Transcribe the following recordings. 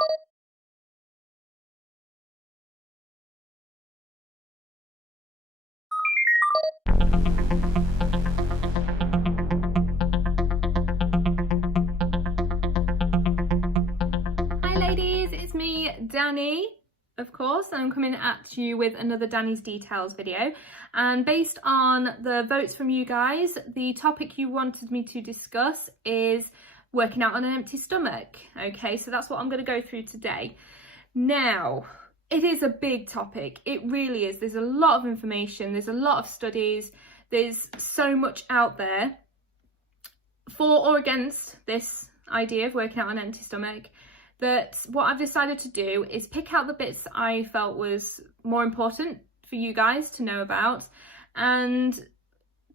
Hi ladies, it's me, Dannii, of course, and I'm coming at you with another Danny's Details video. And based on the votes from you guys, the topic you wanted me to discuss is working out on an empty stomach. Okay, so that's what I'm going to go through today. Now, it is a big topic. It really is. There's a lot of information. There's a lot of studies. There's so much out there for or against this idea of working out on an empty stomach, that what I've decided to do is pick out the bits I felt was more important for you guys to know about, and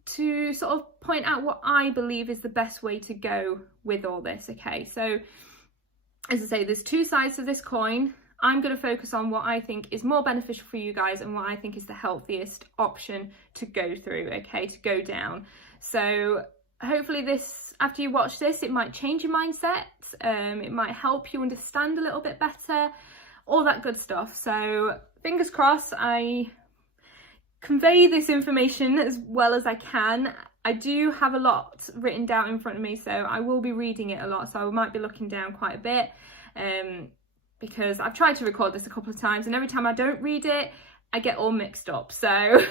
to sort of point out what I believe is the best way to go with all this. Okay, so as I say, there's two sides of this coin. I'm going to focus on what I think is more beneficial for you guys and what I think is the healthiest option to go through, okay, to go down. So hopefully this, after you watch this, it might change your mindset, it might help you understand a little bit better, all that good stuff. So fingers crossed I convey this information as well as I can. I do have a lot written down in front of me, so I will be reading it a lot, so I might be looking down quite a bit, because I've tried to record this a couple of times and every time I don't read it, I get all mixed up. So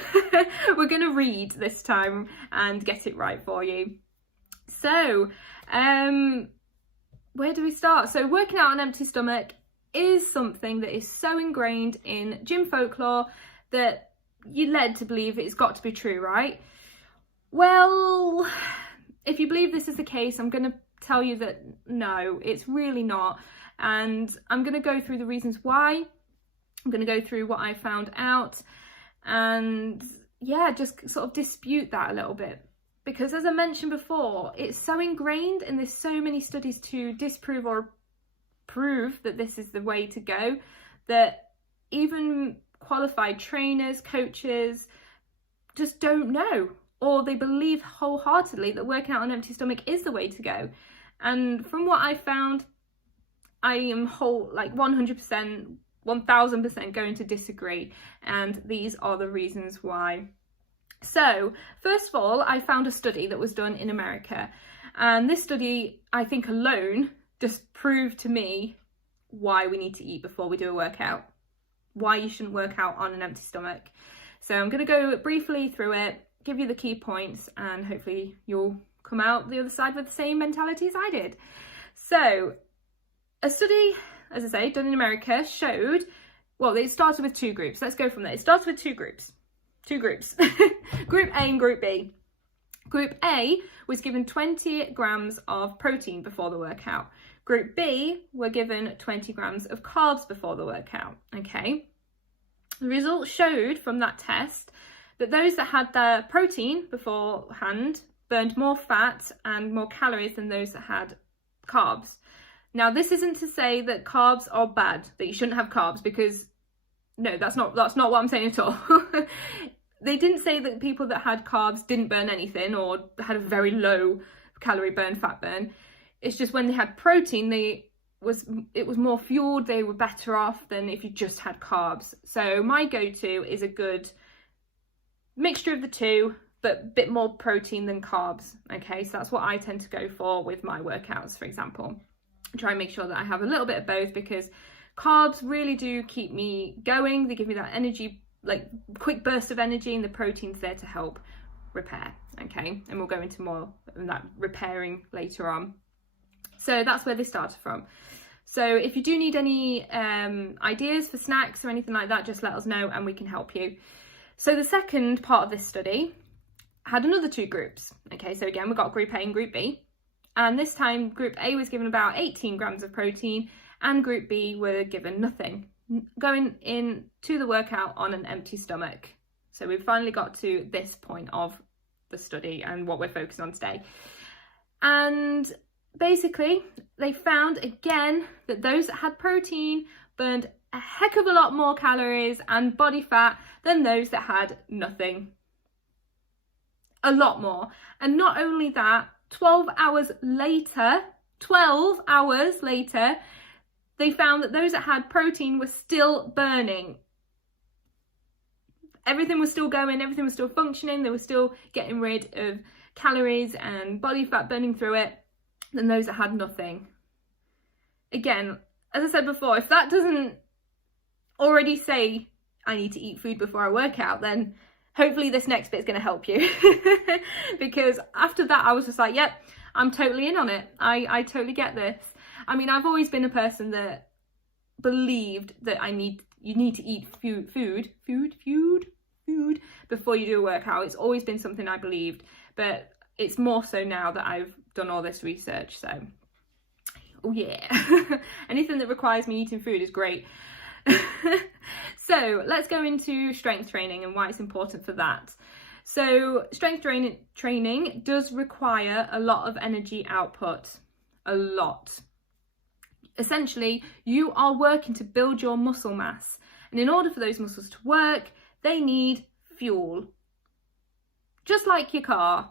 we're going to read this time and get it right for you. So where do we start? So working out on an empty stomach is something that is so ingrained in gym folklore that you're led to believe it's got to be true, right? Well, if you believe this is the case, I'm going to tell you that no, it's really not. And I'm going to go through the reasons why. I'm going to go through what I found out and yeah, just sort of dispute that a little bit. Because as I mentioned before, it's so ingrained and there's so many studies to disprove or prove that this is the way to go, that even qualified trainers, coaches just don't know, or they believe wholeheartedly that working out on an empty stomach is the way to go. And from what I found, I am 100%, 1000% going to disagree, and these are the reasons why. So first of all, I found a study that was done in America, and this study, I think alone, just proved to me why we need to eat before we do a workout, why you shouldn't work out on an empty stomach. So I'm going to go briefly through it, give you the key points, and hopefully you'll come out the other side with the same mentality as I did. So a study, as I say, done in America showed, well, it started with two groups. Let's go from there. It started with two groups. Group A and Group B. Group A was given 20 grams of protein before the workout. Group B were given 20 grams of carbs before the workout. Okay. The results showed from that test that those that had their protein beforehand burned more fat and more calories than those that had carbs. Now, this isn't to say that carbs are bad, that you shouldn't have carbs, because no, that's not what I'm saying at all. They didn't say that people that had carbs didn't burn anything or had a very low calorie burn, fat burn. It's just when they had protein, it was more fueled, they were better off than if you just had carbs. So my go-to is a good mixture of the two, but a bit more protein than carbs. Okay, so that's what I tend to go for with my workouts, for example. Try and make sure that I have a little bit of both, because carbs really do keep me going. They give me that energy, like quick burst of energy, and the protein's there to help repair. Okay, and we'll go into more of that repairing later on. So that's where they started from. So if you do need any ideas for snacks or anything like that, just let us know and we can help you. So the second part of this study had another two groups. Okay, so again, we've got Group A and Group B. And this time, Group A was given about 18 grams of protein and Group B were given nothing, going into the workout on an empty stomach. So we've finally got to this point of the study and what we're focusing on today. And basically, they found again that those that had protein burned a heck of a lot more calories and body fat than those that had nothing. A lot more. And not only that, 12 hours later, they found that those that had protein were still burning. Everything was still going, everything was still functioning, they were still getting rid of calories and body fat burning through it, than those that had nothing. Again, as I said before, if that doesn't already say I need to eat food before I work out, then hopefully this next bit is going to help you. Because after that, I was just like, yep, I'm totally in on it. I totally get this. I mean, I've always been a person that believed that you need to eat food before you do a workout. It's always been something I believed, but it's more so now that I've done all this research. So, oh yeah, anything that requires me eating food is great. So let's go into strength training and why it's important for that. So strength training does require a lot of energy output, a lot. Essentially, you are working to build your muscle mass, and in order for those muscles to work, they need fuel. Just like your car.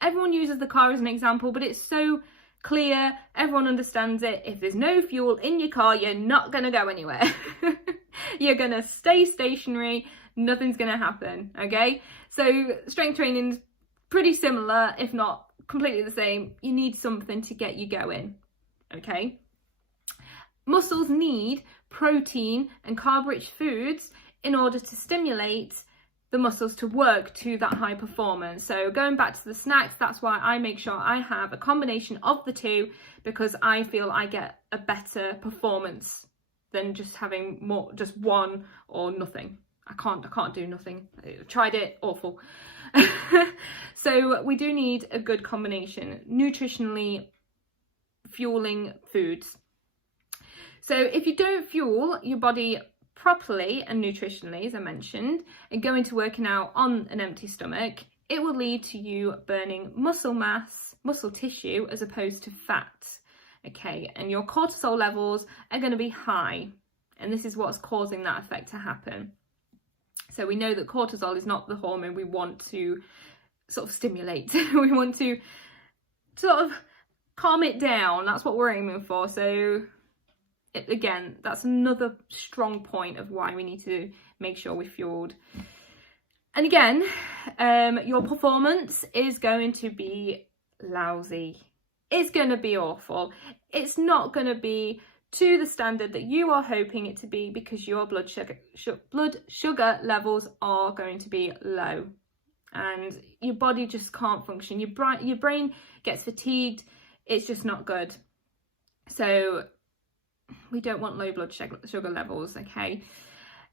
Everyone uses the car as an example, but it's so clear, everyone understands it. If there's no fuel in your car, you're not going to go anywhere. You're going to stay stationary, nothing's going to happen, okay? So strength training is pretty similar, if not completely the same. You need something to get you going, okay? Muscles need protein and carb-rich foods in order to stimulate the muscles to work to that high performance. So going back to the snacks, that's why I make sure I have a combination of the two, because I feel I get a better performance than just having just one or nothing. I can't do nothing. I tried it, awful. So we do need a good combination, nutritionally fueling foods. So if you don't fuel your body properly and nutritionally, as I mentioned, and go into working out on an empty stomach, it will lead to you burning muscle mass, muscle tissue, as opposed to fat. Okay, and your cortisol levels are going to be high, and this is what's causing that effect to happen. So we know that cortisol is not the hormone we want to sort of stimulate. We want to sort of calm it down. That's what we're aiming for. So again, that's another strong point of why we need to make sure we're fueled. And again, your performance is going to be lousy. It's going to be awful. It's not going to be to the standard that you are hoping it to be, because your blood sugar levels are going to be low, and your body just can't function. Your brain gets fatigued. It's just not good. So we don't want low blood sugar levels, okay?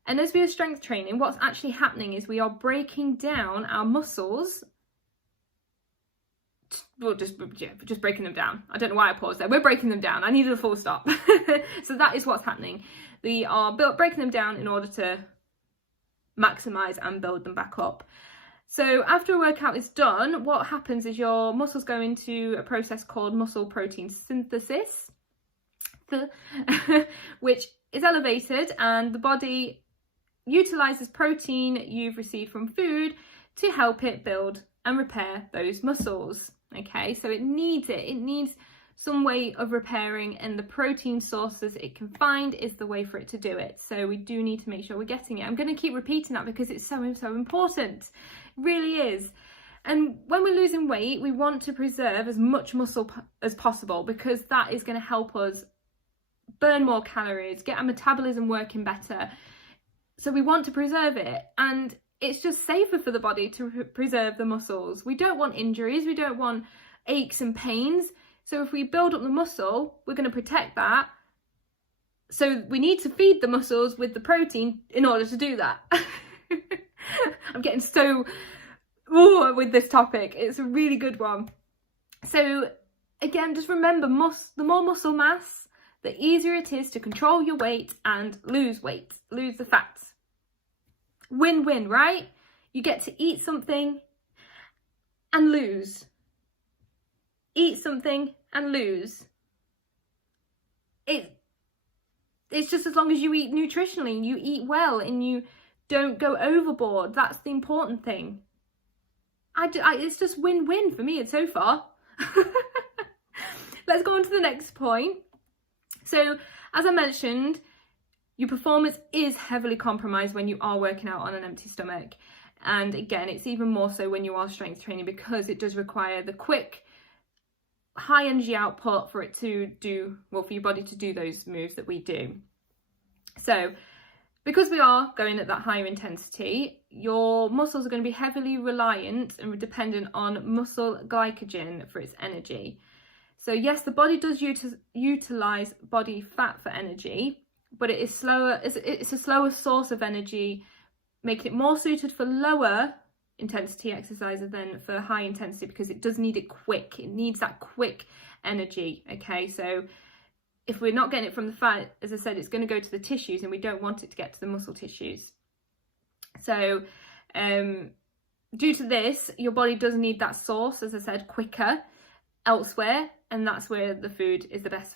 And as we are strength training, what's actually happening is we are breaking down our muscles. Well, just breaking them down. I don't know why I paused there. We're breaking them down. I needed a full stop. So that is what's happening. We are breaking them down in order to maximize and build them back up. So after a workout is done, what happens is your muscles go into a process called muscle protein synthesis, which is elevated, and the body utilizes protein you've received from food to help it build and repair those muscles. Okay, so it needs some way of repairing, and the protein sources it can find is the way for it to do it. So we do need to make sure we're getting it. I'm going to keep repeating that because it's so important. It really is. And when we're losing weight, we want to preserve as much muscle as possible, because that is going to help us burn more calories, get our metabolism working better. So we want to preserve it, and it's just safer for the body to preserve the muscles. We don't want injuries, we don't want aches and pains. So if we build up the muscle, we're going to protect that. So we need to feed the muscles with the protein in order to do that. I'm getting so with this topic. It's a really good one. So again, just remember, the more muscle mass, the easier it is to control your weight and lose weight, lose the fat. Win-win, right? You get to eat something and lose. Eat something and lose. It's just as long as you eat nutritionally, you eat well, and you don't go overboard. That's the important thing. It's just win-win for me so far. Let's go on to the next point. So as I mentioned, your performance is heavily compromised when you are working out on an empty stomach. And again, it's even more so when you are strength training, because it does require the quick, high energy output for it to do, well, for your body to do those moves that we do. So because we are going at that higher intensity, your muscles are going to be heavily reliant and dependent on muscle glycogen for its energy. So yes, the body does utilize body fat for energy, but it is slower. It's a slower source of energy, making it more suited for lower intensity exercises than for high intensity, because it does need it quick. It needs that quick energy. Okay, so if we're not getting it from the fat, as I said, it's going to go to the tissues, and we don't want it to get to the muscle tissues. So due to this, your body does need that source, as I said, quicker elsewhere, and that's where the food is the best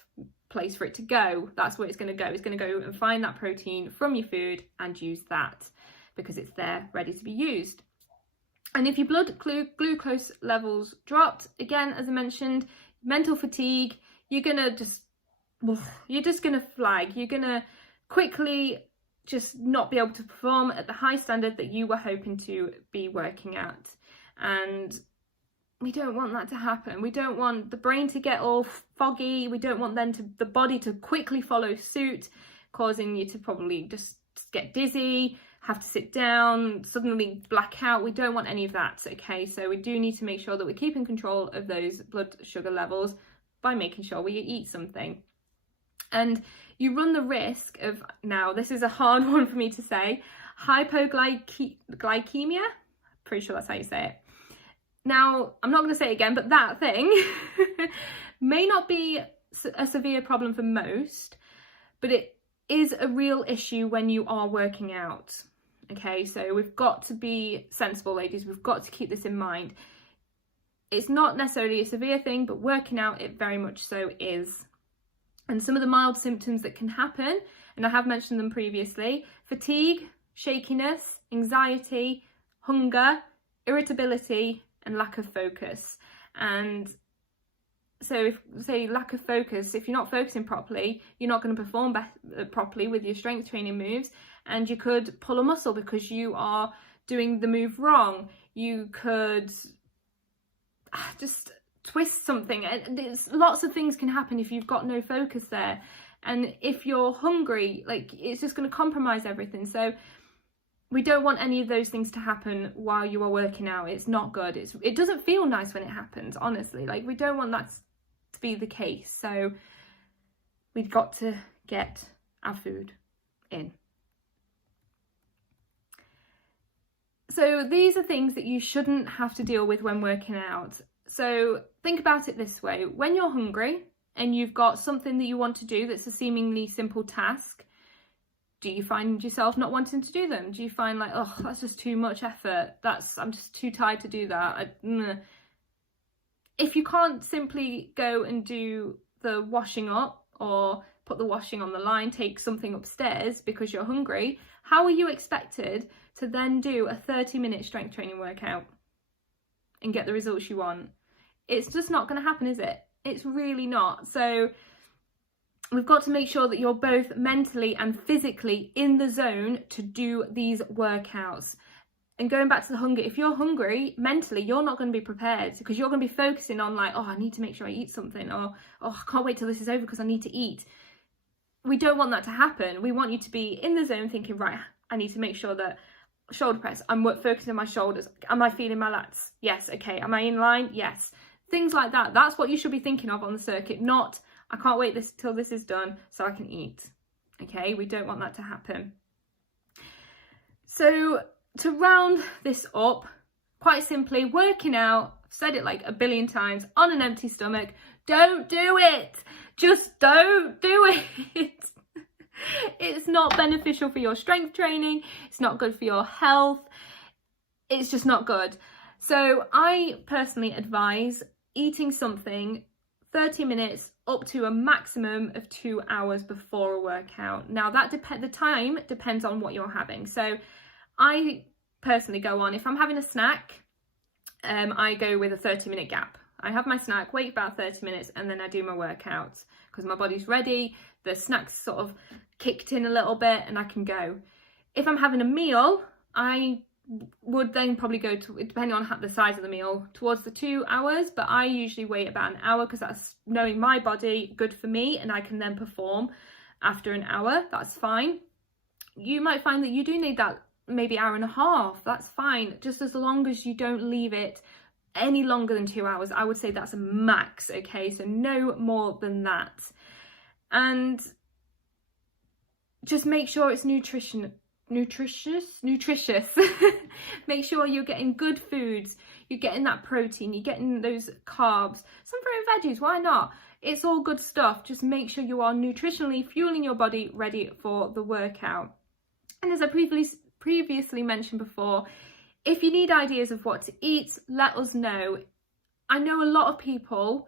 place for it to go. That's where it's going to go. It's going to go and find that protein from your food and use that, because it's there ready to be used. And if your blood glucose levels dropped, again, as I mentioned, mental fatigue, you're just gonna flag. You're gonna quickly just not be able to perform at the high standard that you were hoping to be working at. And we don't want that to happen. We don't want the brain to get all foggy. We don't want the body to quickly follow suit, causing you to probably just get dizzy, have to sit down, suddenly black out. We don't want any of that, okay? So we do need to make sure that we keep in control of those blood sugar levels by making sure we eat something. And you run the risk of, now this is a hard one for me to say, hypoglycemia. Pretty sure that's how you say it. Now, I'm not going to say it again, but that thing may not be a severe problem for most, but it is a real issue when you are working out. Okay, so we've got to be sensible, ladies. We've got to keep this in mind. It's not necessarily a severe thing, but working out, it very much so is. And some of the mild symptoms that can happen, and I have mentioned them previously: fatigue, shakiness, anxiety, hunger, irritability, and lack of focus. And so if, say, lack of focus, if you're not focusing properly, you're not going to perform properly with your strength training moves, and you could pull a muscle because you are doing the move wrong. You could just twist something. Lots of things can happen if you've got no focus there. And if you're hungry, like, it's just going to compromise everything. So we don't want any of those things to happen while you are working out. It's not good. It doesn't feel nice when it happens, honestly. Like, we don't want that to be the case. So we've got to get our food in. So these are things that you shouldn't have to deal with when working out. So think about it this way: when you're hungry and you've got something that you want to do that's a seemingly simple task, do you find yourself not wanting to do them? Do you find like, oh, that's just too much effort, I'm just too tired to do that? If you can't simply go and do the washing up, or put the washing on the line, take something upstairs because you're hungry, how are you expected to then do a 30-minute strength training workout and get the results you want? It's just not going to happen, is it? It's really not. So we've got to make sure that you're both mentally and physically in the zone to do these workouts. And going back to the hunger, if you're hungry, mentally, you're not going to be prepared, because you're going to be focusing on like, oh, I need to make sure I eat something, or, oh, I can't wait till this is over because I need to eat. We don't want that to happen. We want you to be in the zone thinking, right, I need to make sure that shoulder press, I'm focusing on my shoulders. Am I feeling my lats? Yes. Okay. Am I in line? Yes. Things like that. That's what you should be thinking of on the circuit, not, I can't wait till this is done so I can eat. Okay. We don't want that to happen. So to round this up, quite simply, working out, I've said it like a billion times, on an empty stomach, don't do it. Just don't do it. It's not beneficial for your strength training. It's not good for your health. It's just not good. So I personally advise eating something 30 minutes up to a maximum of 2 hours before a workout. Now that the time depends on what you're having. So I personally go on, if I'm having a snack, I go with a 30-minute gap. I have my snack, wait about 30 minutes, and then I do my workouts, because my body's ready the snacks sort of kicked in a little bit and I can go. If I'm having a meal, I would then probably go to, depending on the size of the meal, towards the 2 hours, but I usually wait about an hour because that's, knowing my body, good for me, and I can then perform after an hour. That's fine. You might find that you do need that maybe hour and a half. That's fine, just as long as you don't leave it any longer than 2 hours. I would say that's a max, okay? So no more than that. And just make sure it's nutritious. Make sure you're getting good foods, you're getting that protein, you're getting those carbs, some fruit and veggies, why not? It's all good stuff. Just make sure you are nutritionally fueling your body ready for the workout. And as I previously mentioned before, if you need ideas of what to eat, let us know. I know a lot of people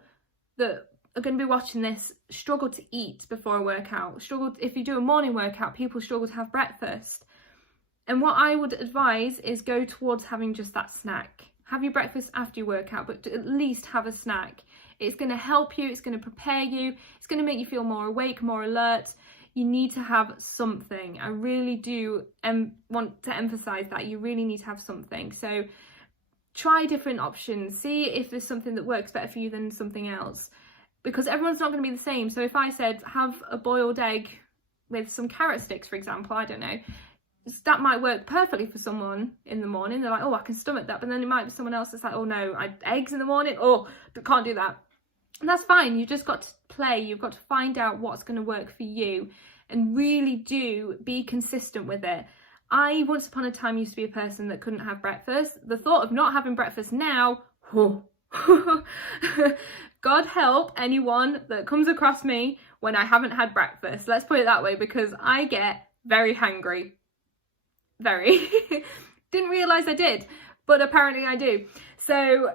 that are going to be watching this struggle to eat before a workout. If you do a morning workout, people struggle to have breakfast. And what I would advise is go towards having just that snack. Have your breakfast after your workout, but at least have a snack. It's going to help you, it's going to prepare you, it's going to make you feel more awake, more alert. You need to have something. I really do want to emphasize that. You really need to have something. So try different options. See if there's something that works better for you than something else. Because everyone's not going to be the same. So if I said have a boiled egg with some carrot sticks, for example, I don't know, that might work perfectly for someone in the morning. They're like, oh, I can stomach that. But then it might be someone else that's like, oh no, eggs in the morning, oh, can't do that. And that's fine. You just got to play. You've got to find out what's going to work for you and really do be consistent with it. I once upon a time used to be a person that couldn't have breakfast. The thought of not having breakfast now, oh. God help anyone that comes across me when I haven't had breakfast. Let's put it that way, because I get very hangry. Very. Didn't realise I did, but apparently I do. So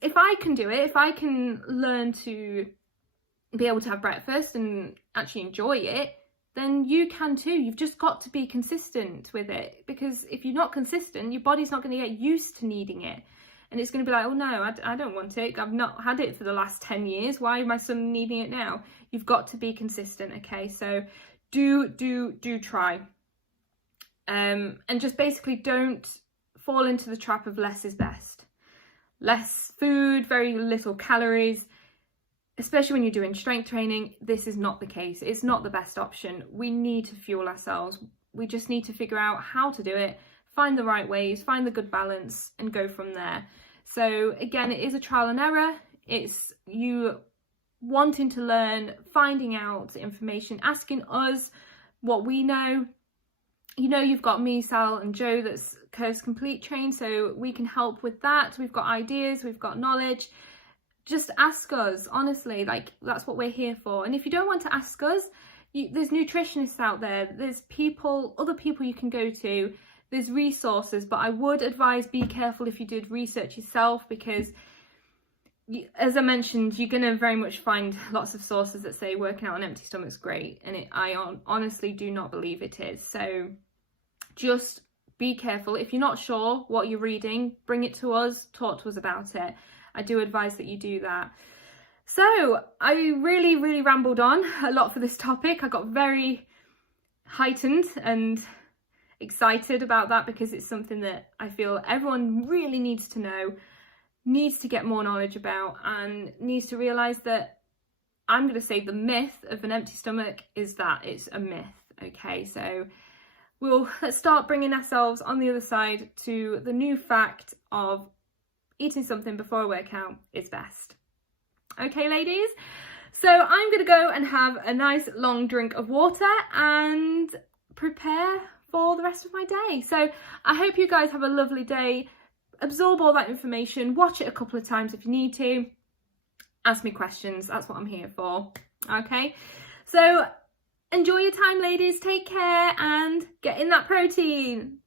if I can do it, if I can learn to be able to have breakfast and actually enjoy it, then you can too. You've just got to be consistent with it, because if you're not consistent, your body's not going to get used to needing it. And it's going to be like, oh no, I don't want it. I've not had it for the last 10 years. Why am I suddenly needing it now? You've got to be consistent, okay? So do try. And just basically don't fall into the trap of less is best. Less food, very little calories. Especially when you're doing strength training, this is not the case. It's not the best option. We need to fuel ourselves. We just need to figure out how to do it, find the right ways, find the good balance, and go from there. So again, it is a trial and error. It's you wanting to learn, finding out information, asking us what we know. You know, you've got me, Sal, and Joe that's Curves Complete trained, so we can help with that. We've got ideas, we've got knowledge. Just ask us, honestly, like that's what we're here for. And if you don't want to ask us, there's nutritionists out there, there's other people you can go to, there's resources, but I would advise be careful if you did research yourself, because as I mentioned, you're going to very much find lots of sources that say working out on empty stomach's great, and I honestly do not believe it is. So just be careful. If you're not sure what you're reading, bring it to us, talk to us about it. I do advise that you do that. So I really rambled on a lot for this topic. I got very heightened and excited about that, because it's something that I feel everyone really needs to know, needs to get more knowledge about, and needs to realise that I'm going to say the myth of an empty stomach is that it's a myth. Okay, so let's start bringing ourselves on the other side to the new fact of eating something before a workout is best. Okay, ladies? So I'm going to go and have a nice long drink of water and prepare for the rest of my day. So I hope you guys have a lovely day. Absorb all that information. Watch it a couple of times if you need to. Ask me questions. That's what I'm here for. Okay? So enjoy your time, ladies. Take care and get in that protein.